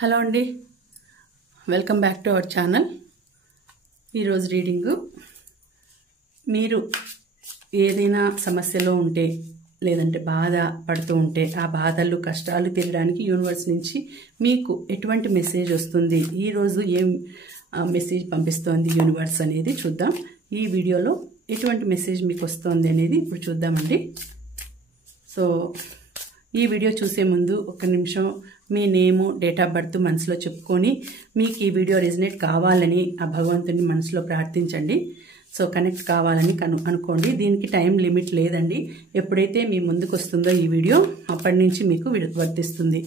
Hello అండి, welcome back to our channel. ఈరోజు reading, మీరు ఏదైనా సమస్యలో ఉంటే లేదంటే బాధ పడుతూ ఉంటే ఆ బాధలు కష్టాలు తీరడానికి యూనివర్స్ నుంచి మీకు ఎటువంటి మెసేజ్ వస్తుంది, ఈరోజు ఏం మెసేజ్ పంపిస్తోంది యూనివర్స్ అనేది చూద్దాం. ఈ వీడియోలో ఎటువంటి మెసేజ్ మీకు వస్తుంది అనేది ఇప్పుడు చూద్దామండి. సో ఈ వీడియో చూసే ముందు ఒక నిమిషం మీ నేము, డేట్ ఆఫ్ బర్త్ మనసులో చెప్పుకొని మీకు ఈ వీడియో రెజనేట్ కావాలని ఆ భగవంతుని మనసులో ప్రార్థించండి. సో కనెక్ట్ కావాలని అనుకోండి. దీనికి టైం లిమిట్ లేదండి. ఎప్పుడైతే మీ ముందుకు వస్తుందో ఈ వీడియో అప్పటి నుంచి మీకు వర్తిస్తుంది.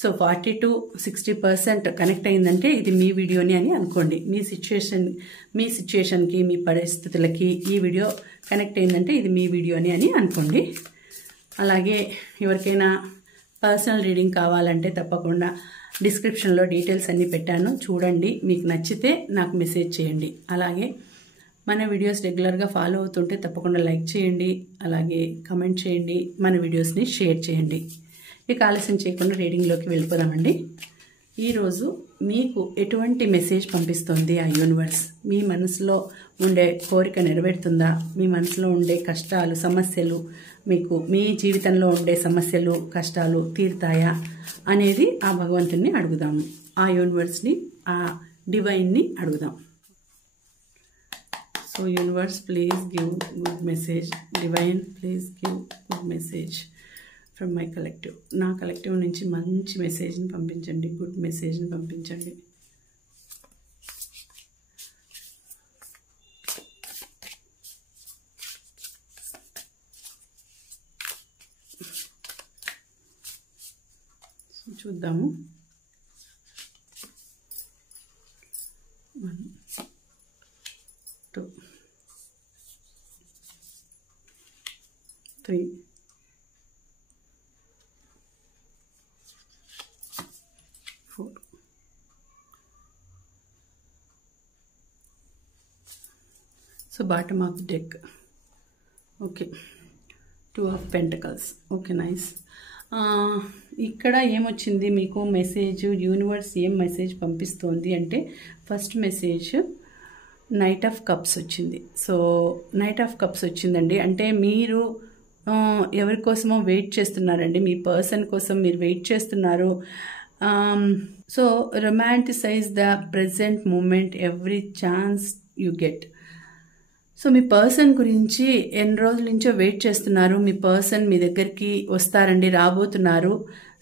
సో 40 to 60% కనెక్ట్ అయిందంటే ఇది మీ వీడియోని అని అనుకోండి. మీ సిచ్యుయేషన్కి మీ పరిస్థితులకి ఈ వీడియో కనెక్ట్ అయిందంటే ఇది మీ వీడియోని అని అనుకోండి. అలాగే ఎవరికైనా పర్సనల్ రీడింగ్ కావాలంటే తప్పకుండా డిస్క్రిప్షన్లో డీటెయిల్స్ అన్నీ పెట్టాను, చూడండి. మీకు నచ్చితే నాకు మెసేజ్ చేయండి. అలాగే మన వీడియోస్ రెగ్యులర్గా ఫాలో అవుతుంటే తప్పకుండా లైక్ చేయండి, అలాగే కమెంట్ చేయండి, మన వీడియోస్ని షేర్ చేయండి. ఇక ఆలస్యం చేయకుండా రీడింగ్లోకి వెళ్ళిపోదామండి. ఈరోజు మీకు ఎటువంటి మెసేజ్ పంపిస్తుంది ఆ యూనివర్స్? మీ మనసులో ఉండే కోరిక నెరవేరుతుందా? మీ మనసులో ఉండే కష్టాలు, సమస్యలు, మీకు మీ జీవితంలో ఉండే సమస్యలు, కష్టాలు తీరుతాయా అనేది ఆ భగవంతుని అడుగుదాము. ఆ యూనివర్స్ని, ఆ డివైన్ని అడుగుదాం. So universe, please give good message. Divine, please give good message from my collective. నా కలెక్టివ్ నుంచి మంచి మెసేజ్ని పంపించండి, గుడ్ మెసేజ్ని పంపించండి. చూద్దాము. 1 2 3 4. So bottom of the deck. Okay, 2 of Pentacles. Okay, nice. ఇక్కడ ఏమొచ్చింది మీకు మెసేజ్? యూనివర్స్ ఏం మెసేజ్ పంపిస్తోంది అంటే, first message knight of cups వచ్చింది. సో నైట్ ఆఫ్ కప్స్ వచ్చిందండి. అంటే మీరు ఎవరి కోసమో వెయిట్ చేస్తున్నారండి. మీ పర్సన్ కోసం మీరు వెయిట్ చేస్తున్నారు. So romanticize the present moment every chance you get. So మీ పర్సన్ గురించి ఎన్ని రోజుల నుంచో వెయిట్ చేస్తున్నారు. మీ పర్సన్ మీ దగ్గరికి వస్తారండి, రాబోతున్నారు.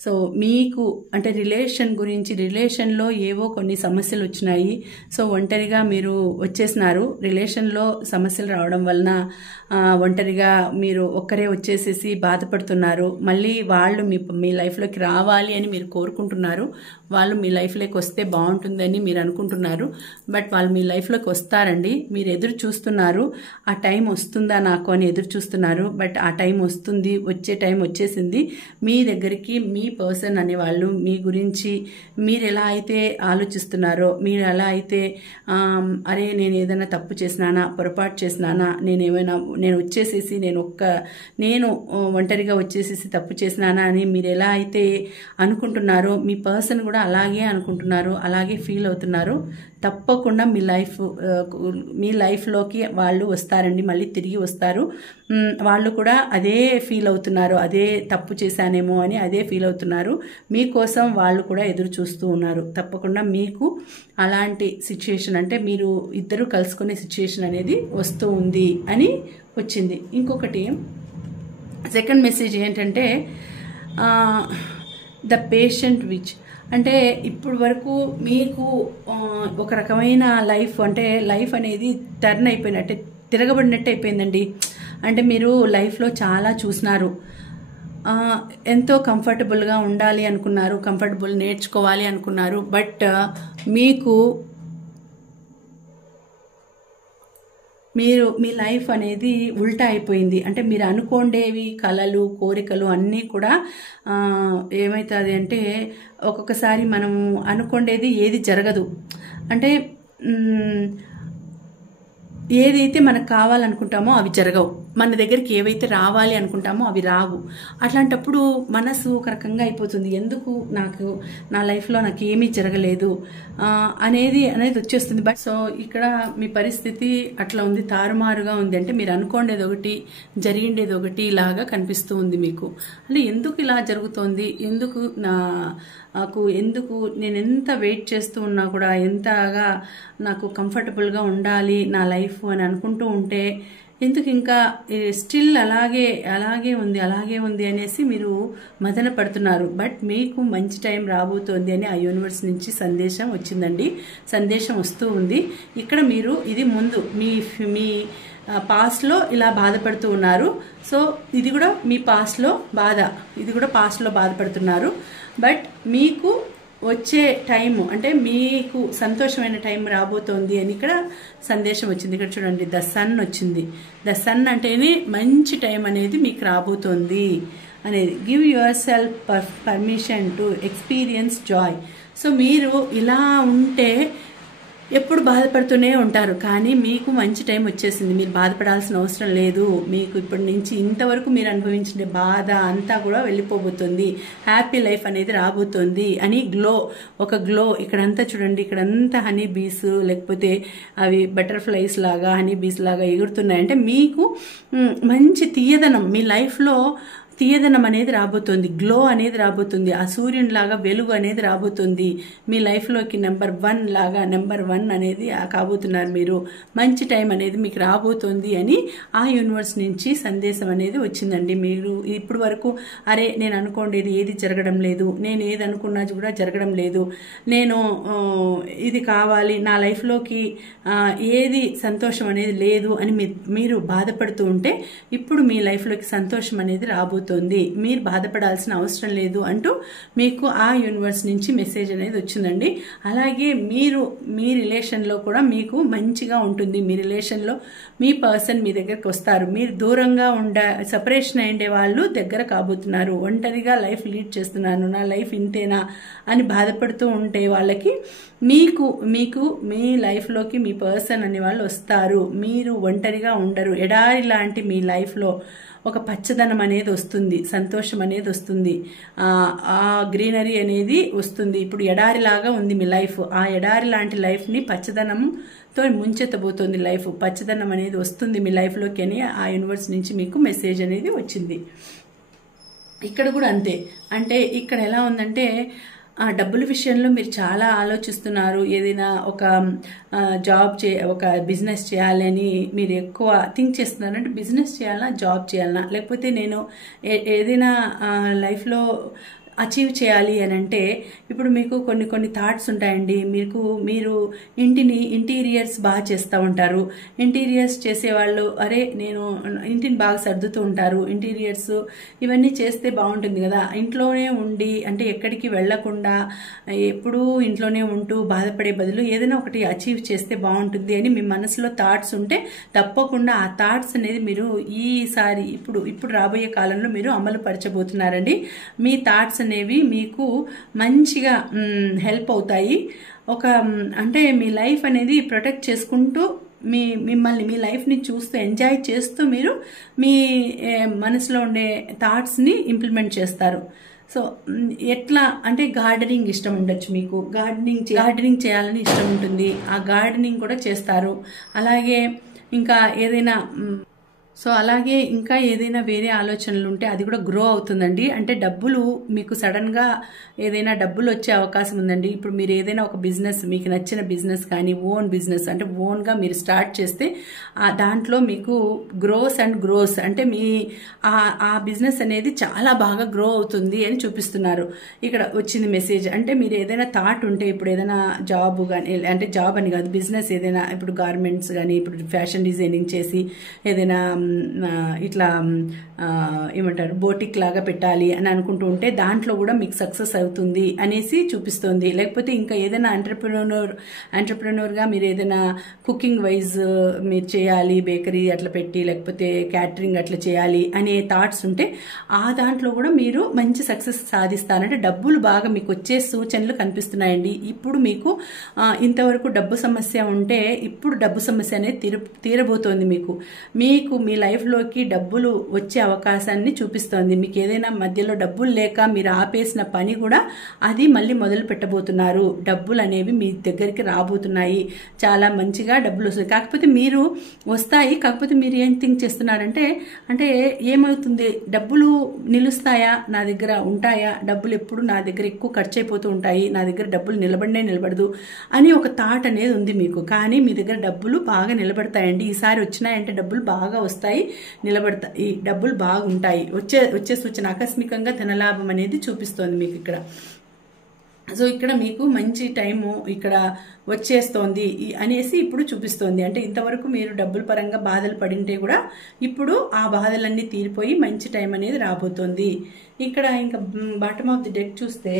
సో మీకు అంటే రిలేషన్ గురించి, రిలేషన్లో ఏవో కొన్ని సమస్యలు వచ్చినాయి. సో ఒంటరిగా మీరు వచ్చేసినారు. రిలేషన్లో సమస్యలు రావడం వలన ఒంటరిగా మీరు ఒక్కరే వచ్చేసేసి బాధపడుతున్నారు. మళ్ళీ వాళ్ళు మీ లైఫ్లోకి రావాలి అని మీరు కోరుకుంటున్నారు. వాళ్ళు మీ లైఫ్లోకి వస్తే బాగుంటుందని మీరు అనుకుంటున్నారు. బట్ వాళ్ళు మీ లైఫ్లోకి వస్తారండి. మీరు ఎదురు చూస్తున్నారు, ఆ టైం వస్తుందా నాకు అని ఎదురు చూస్తున్నారు. బట్ ఆ టైం వస్తుంది, వచ్చే టైం వచ్చేసింది. మీ దగ్గరికి మీ పర్సన్ అనేవాళ్ళు మీ గురించి మీరు ఎలా అయితే ఆలోచిస్తున్నారో, మీరు ఎలా అయితే అరే నేను ఏదైనా తప్పు చేసినానా, పొరపాటు చేసినానా, నేను వచ్చేసేసి నేను ఒంటరిగా వచ్చేసేసి తప్పు చేసినానా అని మీరు ఎలా అయితే అనుకుంటున్నారో, మీ పర్సన్ కూడా అలాగే అనుకుంటున్నారు, అలాగే ఫీల్ అవుతున్నారు. తప్పకుండా మీ లైఫ్లోకి వాళ్ళు వస్తారండి, మళ్ళీ తిరిగి వస్తారు. వాళ్ళు కూడా అదే ఫీల్ అవుతున్నారు, అదే తప్పు చేశానేమో అని అదే ఫీల్ అవుతున్నారు. మీకోసం వాళ్ళు కూడా ఎదురు చూస్తూ ఉన్నారు. తప్పకుండా మీకు అలాంటి సిచ్యుయేషన్, అంటే మీరు ఇద్దరు కలుసుకునే సిచ్యుయేషన్ అనేది వస్తూ ఉంది అని వచ్చింది. ఇంకొకటి సెకండ్ మెసేజ్ ఏంటంటే ద పేషెంట్ విచ్. అంటే ఇప్పుడు వరకు మీకు ఒక రకమైన లైఫ్, అంటే లైఫ్ అనేది టర్న్ అయిపోయినట్టే, తిరగబడినట్టు అయిపోయిందండి. అంటే మీరు లైఫ్లో చాలా చూసినారు, ఎంతో కంఫర్టబుల్గా ఉండాలి అనుకున్నారు, కంఫర్టబుల్ నేర్చుకోవాలి అనుకున్నారు. బట్ మీ లైఫ్ అనేది ఉల్టా అయిపోయింది. అంటే మీరు అనుకోండేవి, కలలు, కోరికలు అన్నీ కూడా ఏమవుతుంది అంటే, ఒక్కొక్కసారి మనం అనుకోండేది ఏది జరగదు. అంటే ఏదైతే మనకు కావాలనుకుంటామో అవి జరగవు. మన దగ్గరికి ఏవైతే రావాలి అనుకుంటామో అవి రావు. అట్లాంటప్పుడు మనసు ఒక రకంగా అయిపోతుంది, ఎందుకు నాకు నా లైఫ్లో నాకు ఏమీ జరగలేదు అనేది వచ్చేస్తుంది. బట్ సో ఇక్కడ మీ పరిస్థితి అట్లా ఉంది, తారుమారుగా ఉంది. అంటే మీరు అనుకోండేది ఒకటి, జరిగిండేది ఒకటి లాగా కనిపిస్తూ ఉంది మీకు. అంటే ఎందుకు ఇలా జరుగుతోంది, ఎందుకు నేను ఎంత వెయిట్ చేస్తూ ఉన్నా కూడా ఎంతగా నాకు కంఫర్టబుల్గా ఉండాలి నా లైఫ్ అని అనుకుంటూ ఉంటే ఎందుకు ఇంకా స్టిల్ అలాగే ఉంది అనేసి మీరు మదన పడుతున్నారు. బట్ మీకు మంచి టైం రాబోతోంది అని ఆ యూనివర్స్ నుంచి సందేశం వచ్చిందండి, సందేశం వస్తూ ఉంది. ఇక్కడ మీరు ఇది ముందు మీ పాస్ట్లో ఇలా బాధపడుతూ ఉన్నారు. సో ఇది కూడా మీ పాస్ట్లో బాధపడుతున్నారు. బట్ మీకు వచ్చే టైము అంటే మీకు సంతోషమైన టైం రాబోతోంది అని ఇక్కడ సందేశం వచ్చింది. ఇక్కడ చూడండి, ద సన్ వచ్చింది. ద సన్ అంటేనే మంచి టైం అనేది మీకు రాబోతోంది అనేది. Give your self permission to experience Joy. So మీరు ఇలా ఉంటే ఎప్పుడు బాధపడుతూనే ఉంటారు, కానీ మీకు మంచి టైం వచ్చేసింది, మీరు బాధపడాల్సిన అవసరం లేదు. మీకు ఇప్పటి నుంచి ఇంతవరకు మీరు అనుభవించిన బాధ అంతా కూడా వెళ్ళిపోబోతుంది, హ్యాపీ లైఫ్ అనేది రాబోతుంది అని ఒక గ్లో ఇక్కడంతా చూడండి. ఇక్కడంతా హనీ బీస్ లేకపోతే అవి బటర్ఫ్లైస్ లాగా హనీ బీస్ లాగా ఎగురుతున్నాయి. అంటే మీకు మంచి తీయదనం మీ లైఫ్లో తీయదనం అనేది రాబోతుంది, గ్లో అనేది రాబోతుంది, ఆ సూర్యుని లాగా వెలుగు అనేది రాబోతుంది మీ లైఫ్లోకి. నెంబర్ 1 అనేది కాబోతున్నారు మీరు. మంచి టైం అనేది మీకు రాబోతుంది అని ఆ యూనివర్స్ నుంచి సందేశం అనేది వచ్చిందండి. మీరు ఇప్పుడు వరకు అరే నేను అనుకోండేది ఏది జరగడం లేదు, నేను ఏది అనుకున్నా కూడా జరగడం లేదు, నేను ఇది కావాలి నా లైఫ్లోకి ఏది సంతోషం అనేది లేదు అని మీరు బాధపడుతూ ఉంటే ఇప్పుడు మీ లైఫ్లోకి సంతోషం అనేది రాబోతుంది, మీరు బాధపడాల్సిన అవసరం లేదు అంటూ మీకు ఆ యూనివర్స్ నుంచి మెసేజ్ అనేది వచ్చిందండి. అలాగే మీ రిలేషన్లో కూడా మీకు మంచిగా ఉంటుంది. మీ రిలేషన్లో మీ పర్సన్ మీ దగ్గరకు వస్తారు. మీరు దూరంగా సెపరేషన్ అయ్యే వాళ్ళు దగ్గర కాబోతున్నారు. ఒంటరిగా లైఫ్ లీడ్ చేస్తున్నాను, నా లైఫ్ ఇంతేనా అని బాధపడుతూ ఉంటే వాళ్ళకి మీకు మీ లైఫ్లోకి మీ పర్సన్ అనే వాళ్ళు వస్తారు. మీరు ఒంటరిగా ఉండరు. ఎడారి లాంటి మీ లైఫ్లో ఒక పచ్చదనం అనేది వస్తుంది, సంతోషం అనేది వస్తుంది, ఆ గ్రీనరీ అనేది వస్తుంది. ఇప్పుడు ఎడారి లాగా ఉంది మీ లైఫ్, ఆ ఎడారి లాంటి లైఫ్ని పచ్చదనంతో ముంచెత్తబోతుంది. లైఫ్ పచ్చదనం అనేది వస్తుంది మీ లైఫ్లోకి అని ఆ యూనివర్స్ నుంచి మీకు మెసేజ్ అనేది వచ్చింది. ఇక్కడ కూడా అంతే. అంటే ఇక్కడ ఎలా ఉందంటే ఆ డబ్బుల విషయంలో మీరు చాలా ఆలోచిస్తున్నారు. ఏదైనా ఒక ఒక బిజినెస్ చేయాలని మీరు ఎక్కువ థింక్ చేస్తున్నారు. అంటే బిజినెస్ చేయాలన్నా, జాబ్ చేయాలన్నా, లేకపోతే నేను ఏదైనా లైఫ్లో అచీవ్ చేయాలి అని అంటే ఇప్పుడు మీకు కొన్ని థాట్స్ ఉంటాయండి. మీరు ఇంటీరియర్స్ బాగా చేస్తూ ఉంటారు. ఇంటీరియర్స్ చేసేవాళ్ళు అరే నేను ఇంటిని బాగా సర్దుతూ ఉంటారు. ఇంటీరియర్స్ ఇవన్నీ చేస్తే బాగుంటుంది కదా, ఇంట్లోనే ఉండి అంటే ఎక్కడికి వెళ్లకుండా ఎప్పుడూ ఇంట్లోనే ఉంటూ బాధపడే బదులు ఏదైనా ఒకటి అచీవ్ చేస్తే బాగుంటుంది అని మీ మనసులో థాట్స్ ఉంటే తప్పకుండా ఆ థాట్స్ అనేది మీరు ఈసారి ఇప్పుడు రాబోయే కాలంలో మీరు అమలు పరచబోతున్నారండి. మీ థాట్స్ అనేవి మీకు మంచిగా హెల్ప్ అవుతాయి. అంటే మీ లైఫ్ అనేది ప్రొటెక్ట్ చేసుకుంటూ మిమ్మల్ని మీ లైఫ్ని చూస్తూ ఎంజాయ్ చేస్తూ మీరు మీ మనసులో ఉండే థాట్స్ని ఇంప్లిమెంట్ చేస్తారు. సో ఎట్లా అంటే గార్డెనింగ్ ఇష్టం ఉండొచ్చు, మీకు గార్డెనింగ్ చేయాలని ఇష్టం ఉంటుంది, ఆ గార్డెనింగ్ కూడా చేస్తారు. అలాగే ఇంకా ఏదైనా వేరే ఆలోచనలు ఉంటే అది కూడా గ్రో అవుతుందండి. అంటే డబ్బులు మీకు సడన్గా ఏదైనా డబ్బులు వచ్చే అవకాశం ఉందండి. ఇప్పుడు మీరు ఏదైనా ఒక బిజినెస్, మీకు నచ్చిన బిజినెస్ కానీ ఓన్ బిజినెస్ అంటే ఓన్గా మీరు స్టార్ట్ చేస్తే దాంట్లో మీకు గ్రోస్ అంటే ఆ బిజినెస్ అనేది చాలా బాగా గ్రో అవుతుంది అని చూపిస్తున్నారు. ఇక్కడ వచ్చింది మెసేజ్. అంటే మీరు ఏదైనా థాట్ ఉంటే ఇప్పుడు ఏదైనా జాబ్ కానీ, అంటే జాబ్ అని కాదు బిజినెస్ ఏదైనా, ఇప్పుడు గార్మెంట్స్ కానీ ఇప్పుడు ఫ్యాషన్ డిజైనింగ్ చేసి ఏదైనా ఇట్లా ఏమంటారు బోటిక్ లాగా పెట్టాలి అని అనుకుంటూ ఉంటే దాంట్లో కూడా మీకు సక్సెస్ అవుతుంది అనేసి చూపిస్తుంది. లేకపోతే ఇంకా ఏదైనా ఎంటర్ప్రెన్యూర్గా మీరు ఏదైనా కుకింగ్ వైజ్ మీరు చేయాలి, బేకరీ అట్లా పెట్టి లేకపోతే క్యాటరింగ్ అట్లా చేయాలి అనే థాట్స్ ఉంటే ఆ దాంట్లో కూడా మీరు మంచి సక్సెస్ సాధిస్తారంటే డబ్బులు బాగా మీకు వచ్చే సూచనలు కనిపిస్తున్నాయండి. ఇప్పుడు మీకు ఇంతవరకు డబ్బు సమస్య ఉంటే ఇప్పుడు డబ్బు సమస్య అనేది తీరబోతోంది. మీకు మీ మీ లైఫ్లోకి డబ్బులు వచ్చే అవకాశాన్ని చూపిస్తోంది. మీకు ఏదైనా మధ్యలో డబ్బులు లేక మీరు ఆపేసిన పని కూడా అది మళ్ళీ మొదలు పెట్టబోతున్నారు. డబ్బులు అనేవి మీ దగ్గరికి రాబోతున్నాయి. చాలా మంచిగా డబ్బులు వస్తాయి. కాకపోతే మీరు వస్తాయి, కాకపోతే మీరు ఏం థింక్ చేస్తున్నారంటే అంటే ఏమవుతుంది, డబ్బులు నిలుస్తాయా, నా దగ్గర ఉంటాయా, డబ్బులు ఎప్పుడు నా దగ్గర ఎక్కువ ఖర్చు అయిపోతూ ఉంటాయి, నా దగ్గర డబ్బులు నిలబడదు అని ఒక థాట్ అనేది ఉంది మీకు. కానీ మీ దగ్గర డబ్బులు బాగా నిలబడతాయండి. ఈసారి వచ్చినాయంటే డబ్బులు బాగా వస్తాయి, నిలబడతాయి, డబ్బులు బాగుంటాయి. వచ్చే సూచన ఆకస్మికంగా ధనలాభం అనేది చూపిస్తోంది మీకు ఇక్కడ. సో ఇక్కడ మీకు మంచి టైము ఇక్కడ వచ్చేస్తోంది అనేసి ఇప్పుడు చూపిస్తోంది. అంటే ఇంతవరకు మీరు డబ్బుల పరంగా బాధలు పడింటే కూడా ఇప్పుడు ఆ బాధలన్నీ తీరిపోయి మంచి టైం అనేది రాబోతోంది. ఇక్కడ ఇంకా బాటమ్ ఆఫ్ ది డెక్ చూస్తే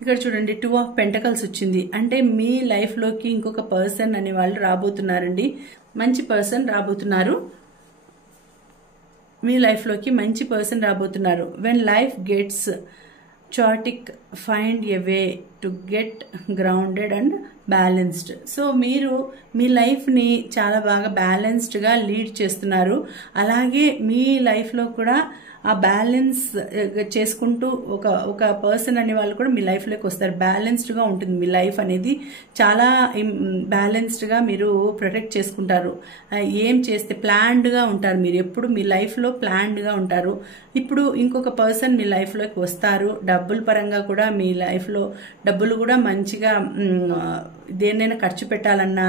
ఇక్కడ చూడండి 2 ఆఫ్ పెంటకల్స్ వచ్చింది. అంటే మీ లైఫ్లోకి ఇంకొక పర్సన్ అనే వాళ్ళు రాబోతున్నారండి. మంచి పర్సన్ రాబోతున్నారు, మీ లైఫ్లోకి మంచి పర్సన్ రాబోతున్నారు. When life gets chaotic find a way to get grounded and balanced. So మీరు మీ లైఫ్ని చాలా బాగా బ్యాలెన్స్డ్గా లీడ్ చేస్తున్నారు. అలాగే మీ లైఫ్లో కూడా ఆ బ్యాలెన్స్ చేసుకుంటూ ఒక పర్సన్ అనే వాళ్ళు కూడా మీ లైఫ్లోకి వస్తారు. బ్యాలెన్స్డ్గా ఉంటుంది మీ లైఫ్ అనేది, చాలా బ్యాలెన్స్డ్గా మీరు ప్రొటెక్ట్ చేసుకుంటారు. ఏం చేస్తే ప్లాన్డ్గా ఉంటారు, మీరు ఎప్పుడు మీ లైఫ్లో ప్లాన్డ్గా ఉంటారు. ఇప్పుడు ఇంకొక పర్సన్ మీ లైఫ్లోకి వస్తారు. డబ్బుల పరంగా కూడా మీ లైఫ్లో డబ్బులు కూడా మంచిగా దేన్నైనా ఖర్చు పెట్టాలన్నా,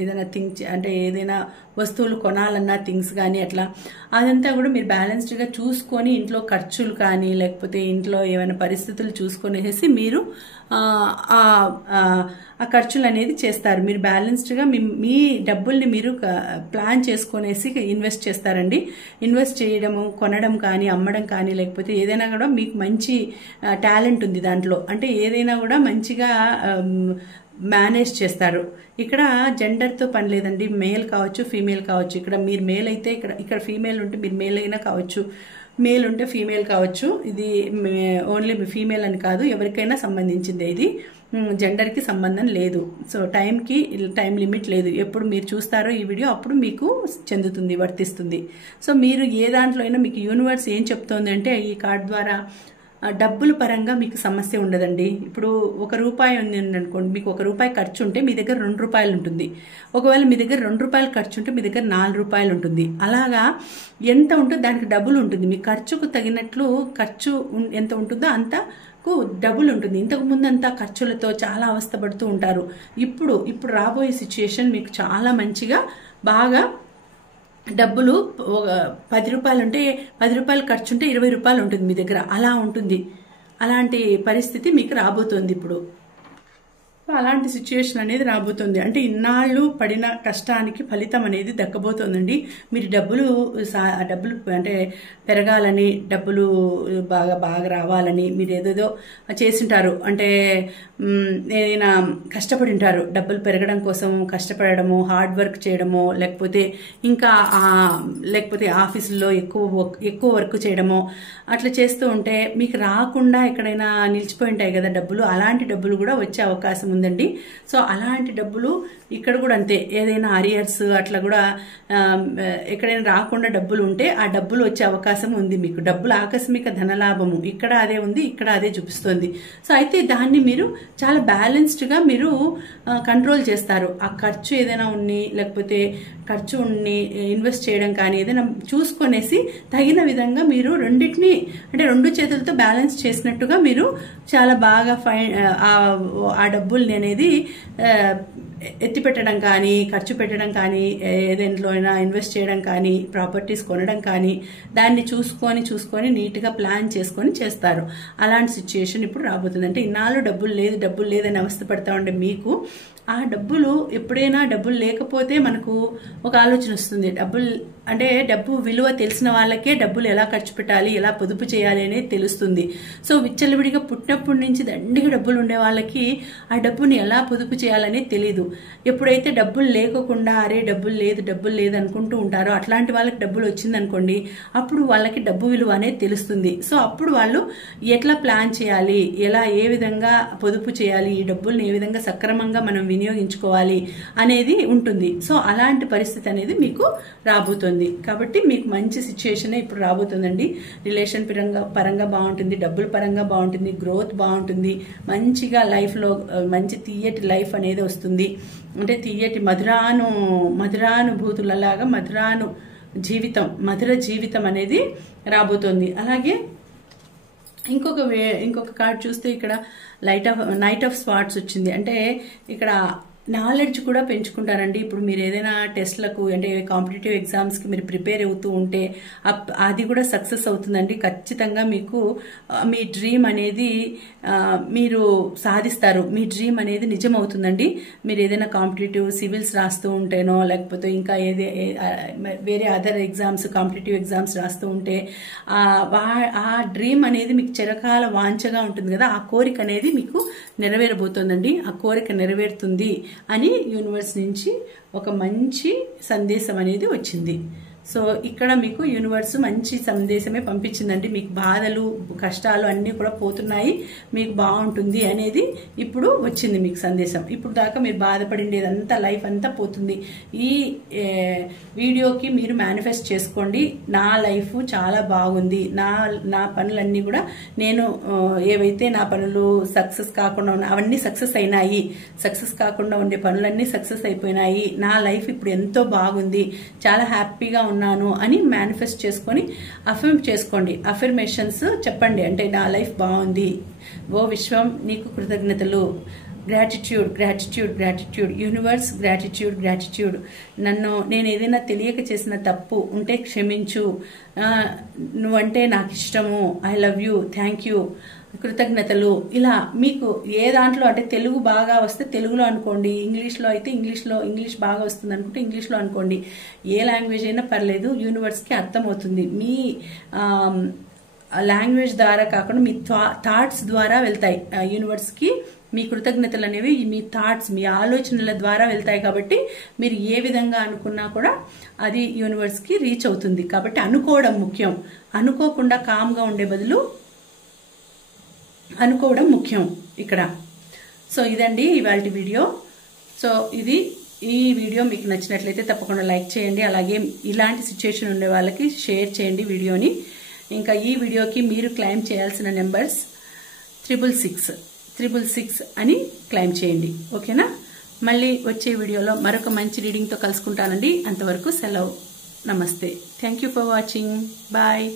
ఏదైనా అంటే ఏదైనా వస్తువులు కొనాలన్నా థింగ్స్ కానీ అట్లా అదంతా కూడా మీరు బ్యాలెన్స్డ్గా చూసుకొని ఇంట్లో ఖర్చులు కానీ లేకపోతే ఇంట్లో ఏమైనా పరిస్థితులు చూసుకొనేసి మీరు ఆ ఖర్చులు అనేది చేస్తారు. మీరు బ్యాలెన్స్డ్గా మీ డబ్బుల్ని మీరు ప్లాన్ చేసుకొనేసి ఇన్వెస్ట్ చేస్తారండి. ఇన్వెస్ట్ చేయడము, కొనడం కానీ, అమ్మడం కానీ, లేకపోతే ఏదైనా కూడా మీకు మంచి టాలెంట్ ఉంది దాంట్లో. అంటే ఏదైనా కూడా మంచిగా మేనేజ్ చేస్తారు. ఇక్కడ జెండర్తో పని లేదండి, మేల్ కావచ్చు, ఫీమేల్ కావచ్చు. ఇక్కడ మీరు మేల్ అయితే ఇక్కడ ఫీమేల్ ఉంటే మీరు మేల్ అయినా కావచ్చు, మేల్ ఉంటే ఫీమేల్ కావచ్చు. ఇది ఓన్లీ ఫీమేల్ అని కాదు, ఎవరికైనా సంబంధించింది. ఇది జెండర్కి సంబంధం లేదు. సో టైం లిమిట్ లేదు. ఎప్పుడు మీరు చూస్తారో ఈ వీడియో అప్పుడు మీకు చెందుతుంది, వర్తిస్తుంది. సో మీరు ఏ దాంట్లో అయినా మీకు యూనివర్స్ ఏం చెప్తోంది అంటే ఈ కార్డ్ ద్వారా డబ్బుల పరంగా మీకు సమస్య ఉండదండి. ఇప్పుడు ₹1 ఉంది అనుకోండి, మీకు ₹1 ఖర్చు ఉంటే మీ దగ్గర ₹2 ఉంటుంది. ఒకవేళ మీ దగ్గర ₹2 ఖర్చు ఉంటే మీ దగ్గర ₹4 ఉంటుంది. అలాగా ఎంత ఉంటుందో దానికి డబుల్ ఉంటుంది. మీ ఖర్చుకు తగినట్లు ఖర్చు ఎంత ఉంటుందో అంత డబుల్ ఉంటుంది. ఇంతకు ముందు అంతా ఖర్చులతో చాలా అవస్థపడుతూ ఉంటారు. ఇప్పుడు రాబోయే సిచ్యుయేషన్ మీకు చాలా మంచిగా బాగా డబ్బులు ₹10 ఉంటే ₹10 ఖర్చు ఉంటే ₹20 ఉంటుంది మీ దగ్గర. అలా ఉంటుంది. అలాంటి పరిస్థితి మీకు రాబోతోంది ఇప్పుడు. అలాంటి సిచ్యుయేషన్ అనేది రాబోతుంది. అంటే ఇన్నాళ్ళు పడిన కష్టానికి ఫలితం అనేది దక్కబోతోందండి. మీరు డబ్బులు అంటే పెరగాలని, డబ్బులు బాగా రావాలని మీరు ఏదేదో చేసింటారు. అంటే ఏదైనా కష్టపడి ఉంటారు. డబ్బులు పెరగడం కోసం కష్టపడము, హార్డ్ వర్క్ చేయడము, లేకపోతే ఆఫీసుల్లో ఎక్కువ వర్క్ చేయడము, అట్లా చేస్తూ ఉంటే మీకు రాకుండా ఎక్కడైనా నిలిచిపోయి ఉంటాయి కదా డబ్బులు. అలాంటి డబ్బులు కూడా వచ్చే అవకాశం ఉందండి. సో అలాంటి డబ్బులు ఇక్కడ కూడా అంతే. ఏదైనా అరియర్స్ అట్లా కూడా ఎక్కడైనా రాకుండా డబ్బులు ఉంటే ఆ డబ్బులు వచ్చే అవకాశం ఉంది మీకు. డబ్బులు ఆకస్మిక ధనలాభము ఇక్కడ అదే ఉంది, ఇక్కడ అదే చూపిస్తుంది. సో అయితే దాన్ని మీరు చాలా బ్యాలెన్స్డ్గా మీరు కంట్రోల్ చేస్తారు. ఆ ఖర్చు ఏదైనా లేకపోతే ఖర్చు ఇన్వెస్ట్ చేయడం కానీ ఏదైనా చూసుకొనేసి తగిన విధంగా మీరు రెండింటిని అంటే 2 చేతులతో బ్యాలెన్స్ చేసినట్టుగా మీరు చాలా బాగా ఆ డబ్బుల్ని అనేది ఎత్తిపెట్టడం కానీ, ఖర్చు పెట్టడం కానీ, ఏదేంట్లో అయినా ఇన్వెస్ట్ చేయడం కానీ, ప్రాపర్టీస్ కొనడం కానీ, దాన్ని చూసుకొని నీట్గా ప్లాన్ చేసుకొని చేస్తారు. అలాంటి సిచ్యుయేషన్ ఇప్పుడు రాబోతుంది. అంటే ఇన్నాళ్ళు డబ్బులు లేదని అవస్థ పడతా ఉండే మీకు ఆ డబ్బులు ఎప్పుడైనా డబ్బులు లేకపోతే మనకు ఒక ఆలోచన వస్తుంది. డబ్బు విలువ తెలిసిన వాళ్ళకే డబ్బులు ఎలా ఖర్చు పెట్టాలి, ఎలా పొదుపు చేయాలి అనేది తెలుస్తుంది. సో విచ్చలవిడిగా పుట్టినప్పటి నుంచి దండిగా డబ్బులు ఉండే వాళ్ళకి ఆ డబ్బుని ఎలా పొదుపు చేయాలనేది తెలియదు. ఎప్పుడైతే డబ్బులు లేకోకుండా అరే డబ్బులు లేదు అనుకుంటూ ఉంటారో అట్లాంటి వాళ్ళకి డబ్బులు వచ్చిందనుకోండి, అప్పుడు వాళ్ళకి డబ్బు విలువ అనేది తెలుస్తుంది. సో అప్పుడు వాళ్ళు ఎట్లా ప్లాన్ చేయాలి, ఏ విధంగా పొదుపు చేయాలి, ఈ డబ్బుల్ని ఏ విధంగా సక్రమంగా మనం వినియోగించుకోవాలి అనేది ఉంటుంది. సో అలాంటి పరిస్థితి అనేది మీకు రాబోతుంది. కాబట్టి మీకు మంచి సిచ్యుయేషన్ ఇప్పుడు రాబోతుందండి. రిలేషన్ పరంగా బాగుంటుంది, డబ్బుల పరంగా బాగుంటుంది, గ్రోత్ బాగుంటుంది, మంచిగా లైఫ్లో మంచి తీయటి లైఫ్ అనేది వస్తుంది. అంటే తీయటి మధురానుభూతులలాగా మధుర జీవితం అనేది రాబోతోంది. అలాగే ఇంకొక కార్డ్ చూస్తే ఇక్కడ నైట్ ఆఫ్ స్వార్డ్స్ వచ్చింది. అంటే ఇక్కడ నాలెడ్జ్ కూడా పెంచుకుంటారండి. ఇప్పుడు మీరు ఏదైనా టెస్ట్లకు అంటే కాంపిటేటివ్ ఎగ్జామ్స్కి మీరు ప్రిపేర్ అవుతూ ఉంటే అది కూడా సక్సెస్ అవుతుందండి. ఖచ్చితంగా మీకు మీ డ్రీమ్ అనేది మీరు సాధిస్తారు, మీ డ్రీమ్ అనేది నిజం అవుతుందండి. మీరు ఏదైనా కాంపిటేటివ్ సివిల్స్ రాస్తూ ఉంటేనో లేకపోతే ఇంకా వేరే అదర్ ఎగ్జామ్స్ కాంపిటేటివ్ ఎగ్జామ్స్ రాస్తూ ఉంటే ఆ డ్రీమ్ అనేది మీకు చిరకాల వాంఛగా ఉంటుంది కదా, ఆ కోరిక అనేది మీకు నెరవేరబోతోందండి. ఆ కోరిక నెరవేరుతుంది అని యూనివర్స్ నుంచి ఒక మంచి సందేశం అనేది వచ్చింది. సో ఇక్కడ మీకు యూనివర్స్ మంచి సందేశమే పంపించిందండి. మీకు బాధలు కష్టాలు అన్నీ కూడా పోతున్నాయి, మీకు బాగుంటుంది అనేది ఇప్పుడు వచ్చింది మీకు సందేశం. ఇప్పుడు దాకా మీరు బాధపడిండేదంతా లైఫ్ అంతా పోతుంది. ఈ వీడియోకి మీరు మేనిఫెస్ట్ చేసుకోండి, నా లైఫ్ చాలా బాగుంది, నా పనులన్నీ కూడా నేను ఏవైతే నా పనులు సక్సెస్ కాకుండా అవన్నీ సక్సెస్ అయినాయి, సక్సెస్ కాకుండా ఉండే పనులన్నీ సక్సెస్ అయిపోయినాయి, నా లైఫ్ ఇప్పుడు ఎంతో బాగుంది, చాలా హ్యాపీగా ఉన్నాను అని మేనిఫెస్ట్ చేసుకొని అఫర్మ్ చేసుకోండి. అఫర్మేషన్స్ చెప్పండి. అంటే నా లైఫ్ బాగుంది, ఓ విశ్వం నీకు కృతజ్ఞతలు, gratitude gratitude gratitude, universe gratitude gratitude, నేను ఏదైనా తెలియక చేసిన తప్పు ఉంటే క్షమించు, నువ్వంటే నాకు ఇష్టము, I love you, thank you, కృతజ్ఞతలు. ఇలా మీకు ఏ దాంట్లో అంటే తెలుగు బాగా వస్తే తెలుగులో అనుకోండి, ఇంగ్లీష్లో అయితే ఇంగ్లీష్ బాగా వస్తుంది అనుకుంటే ఇంగ్లీష్లో అనుకోండి. ఏ లాంగ్వేజ్ అయినా పర్లేదు, యూనివర్స్కి అర్థమవుతుంది. మీ లాంగ్వేజ్ ద్వారా కాకుండా మీ థాట్స్ ద్వారా వెళ్తాయి యూనివర్స్కి. మీ కృతజ్ఞతలు అనేవి మీ థాట్స్, మీ ఆలోచనల ద్వారా వెళ్తాయి. కాబట్టి మీరు ఏ విధంగా అనుకున్నా కూడా అది యూనివర్స్కి రీచ్ అవుతుంది. కాబట్టి అనుకోవడం ముఖ్యం, అనుకోకుండా కామ్గా ఉండే బదులు అనుకోవడం ముఖ్యం ఇక్కడ. సో ఇదండి ఇవాల్టి వీడియో. సో ఈ వీడియో మీకు నచ్చినట్లయితే తప్పకుండా లైక్ చేయండి. అలాగే ఇలాంటి సిచ్యుయేషన్ ఉండే వాళ్ళకి షేర్ చేయండి వీడియోని. ఇంకా ఈ వీడియోకి మీరు క్లెయిమ్ చేయాల్సిన నెంబర్స్ 666 అని క్లెయిమ్ చేయండి. ఓకేనా? మళ్ళీ వచ్చే వీడియోలో మరొక మంచి రీడింగ్తో కలుసుకుంటానండి. అంతవరకు సెలవు. నమస్తే. Thank you for watching. Bye.